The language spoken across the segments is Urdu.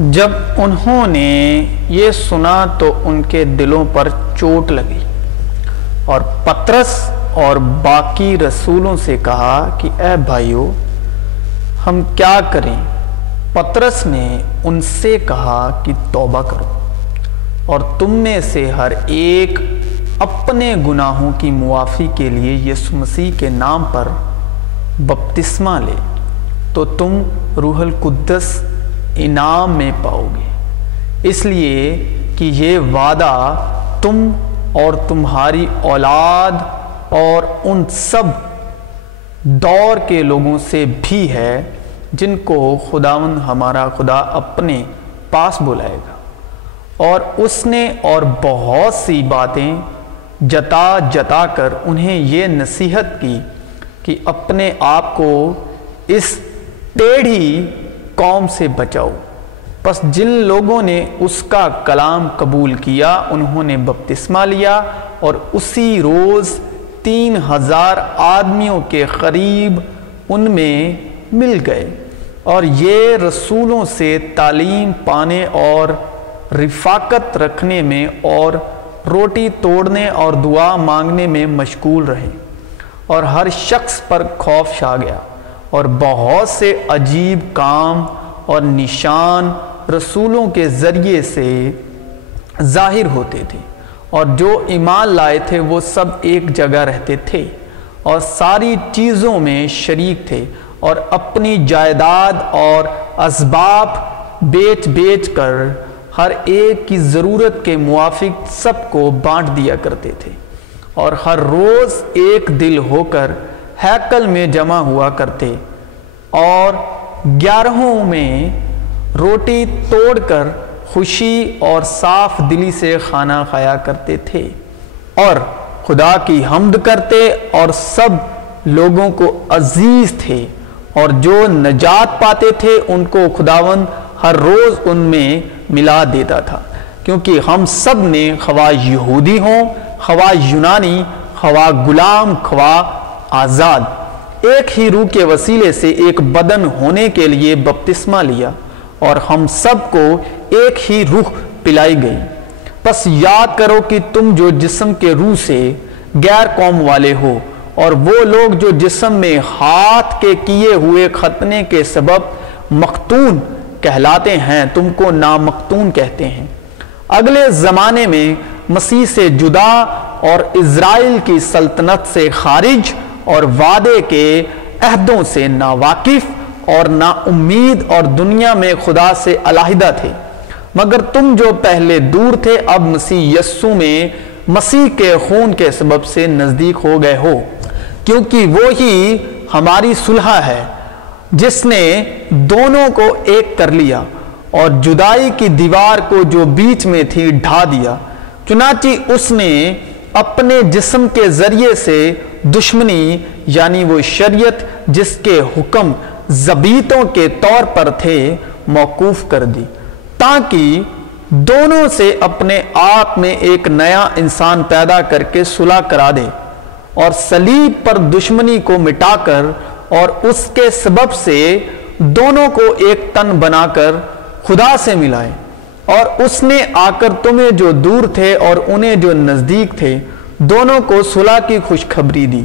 جب انہوں نے یہ سنا تو ان کے دلوں پر چوٹ لگی اور پطرس اور باقی رسولوں سے کہا کہ اے بھائیو ہم کیا کریں؟ پطرس نے ان سے کہا کہ توبہ کرو اور تم میں سے ہر ایک اپنے گناہوں کی معافی کے لیے یسوع مسیح کے نام پر بپتسمہ لے تو تم روح القدس انعام میں پاؤ گے، اس لیے کہ یہ وعدہ تم اور تمہاری اولاد اور ان سب دور کے لوگوں سے بھی ہے جن کو خداوند ہمارا خدا اپنے پاس بلائے گا۔ اور اس نے اور بہت سی باتیں جتا جتا کر انہیں یہ نصیحت کی کہ اپنے آپ کو اس ٹیڑھی قوم سے بچاؤ۔ پس جن لوگوں نے اس کا کلام قبول کیا انہوں نے بپتسمہ لیا اور اسی روز 3000 آدمیوں کے قریب ان میں مل گئے، اور یہ رسولوں سے تعلیم پانے اور رفاقت رکھنے میں اور روٹی توڑنے اور دعا مانگنے میں مشغول رہے، اور ہر شخص پر خوف چھا گیا، اور بہت سے عجیب کام اور نشان رسولوں کے ذریعے سے ظاہر ہوتے تھے، اور جو ایمان لائے تھے وہ سب ایک جگہ رہتے تھے اور ساری چیزوں میں شریک تھے، اور اپنی جائیداد اور اسباب بیچ بیچ کر ہر ایک کی ضرورت کے موافق سب کو بانٹ دیا کرتے تھے، اور ہر روز ایک دل ہو کر ہیکل میں جمع ہوا کرتے، اور 11 میں روٹی توڑ کر خوشی اور صاف دلی سے کھانا کھایا کرتے تھے، اور خدا کی حمد کرتے اور سب لوگوں کو عزیز تھے، اور جو نجات پاتے تھے ان کو خداوند ہر روز ان میں ملا دیتا تھا، کیونکہ ہم سب نے خواہ یہودی ہوں خواہ یونانی، خواہ غلام خواہ آزاد، ایک ہی روح کے وسیلے سے ایک بدن ہونے کے لیے بپتسمہ لیا، اور ہم سب کو ایک ہی روح پلائی گئی۔ پس یاد کرو کہ تم جو جسم کے روح سے غیر قوم والے ہو، اور وہ لوگ جو جسم میں ہاتھ کے کیے ہوئے ختنے کے سبب مختون کہلاتے ہیں تم کو نامختون کہتے ہیں۔ اگلے زمانے میں مسیح سے جدا اور اسرائیل کی سلطنت سے خارج اور وعدے کے عہدوں سے ناواقف اور نا امید اور دنیا میں خدا سے علیحدہ تھے، مگر تم جو پہلے دور تھے اب مسیح یسوع میں مسیح کے خون کے سبب سے نزدیک ہو گئے ہو، کیونکہ وہی ہماری صلح ہے جس نے دونوں کو ایک کر لیا اور جدائی کی دیوار کو جو بیچ میں تھی ڈھا دیا، چنانچہ اس نے اپنے جسم کے ذریعے سے دشمنی یعنی وہ شریعت جس کے حکم ضبیطوں کے طور پر تھے موقوف کر دی، تاکہ دونوں سے اپنے آپ میں ایک نیا انسان پیدا کر کے صلح کرا دے، اور صلیب پر دشمنی کو مٹا کر اور اس کے سبب سے دونوں کو ایک تن بنا کر خدا سے ملائے، اور اس نے آ کر تمہیں جو دور تھے اور انہیں جو نزدیک تھے دونوں کو صلح کی خوشخبری دی،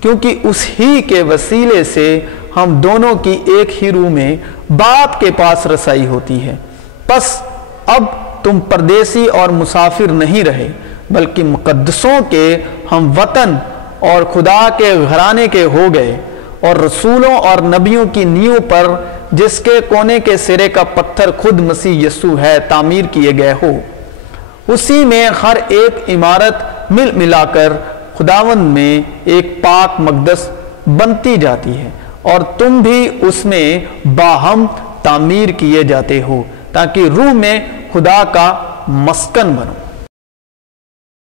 کیونکہ اس ہی کے وسیلے سے ہم دونوں کی ایک ہی روح میں باپ کے پاس رسائی ہوتی ہے۔ پس اب تم پردیسی اور مسافر نہیں رہے بلکہ مقدسوں کے ہم وطن اور خدا کے گھرانے کے ہو گئے، اور رسولوں اور نبیوں کی نیو پر جس کے کونے کے سرے کا پتھر خود مسیح یسوع ہے تعمیر کیے گئے ہو، اسی میں ہر ایک عمارت مل ملا کر خداوند میں ایک پاک مقدس بنتی جاتی ہے، اور تم بھی اس میں باہم تعمیر کیے جاتے ہو تاکہ روح میں خدا کا مسکن بنو۔